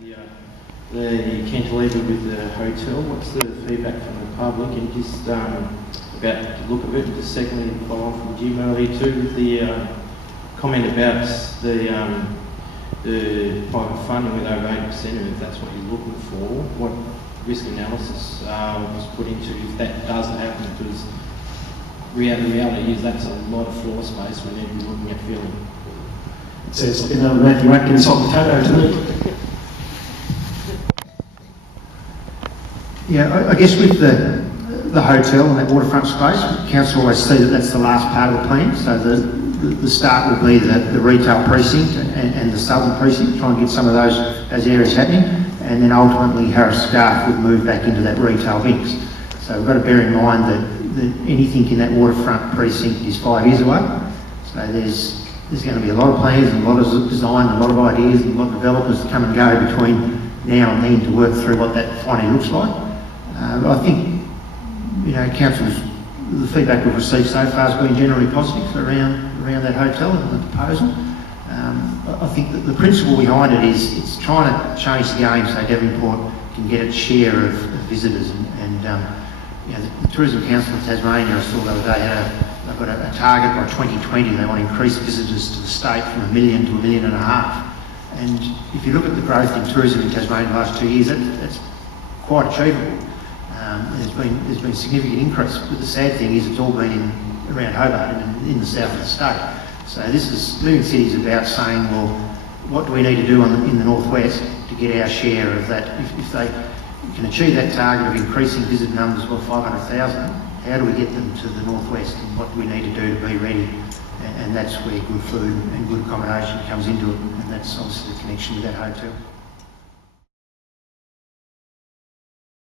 the cantilever with the hotel. What's the feedback from the public? And just about the look of it, and just secondly, follow on from Jim earlier too, with the comment about the private funding with over 80%, and if that's what you're looking for, what risk analysis was put into if that doesn't happen? Because reality is that's a lot of floor space we need to be looking at filling. It says Matthew Atkins hot potato to me. Yeah, I guess with the hotel and that waterfront space, council always see that that's the last part of the plan. So the start will be the retail precinct and the southern precinct, try and get some of those areas happening, and then ultimately Harris Scarf would move back into that retail mix. So we've got to bear in mind that anything in that waterfront precinct is 5 years away. So there's going to be a lot of plans and a lot of design and a lot of ideas and a lot of developers to come and go between now and then to work through what that finally looks like. I think, council's, the feedback we've received so far has been generally positive around that hotel and the proposal. I think that the principle behind it is it's trying to change the game so Devonport can get its share of visitors. And the Tourism Council of Tasmania, I saw the other day, they've got a target by 2020. They want to increase visitors to the state from 1 million to 1.5 million. And if you look at the growth in tourism in Tasmania in the last 2 years, that's quite achievable. There's been significant increase, but the sad thing is it's all been around Hobart and in the south of the state. So Living City is about saying, well, what do we need to do in the northwest to get our share of that? If they can achieve that target of increasing visitor numbers by 500,000, how do we get them to the northwest, and what do we need to do to be ready? And that's where good food and good accommodation comes into it, and that's obviously the connection with that hotel.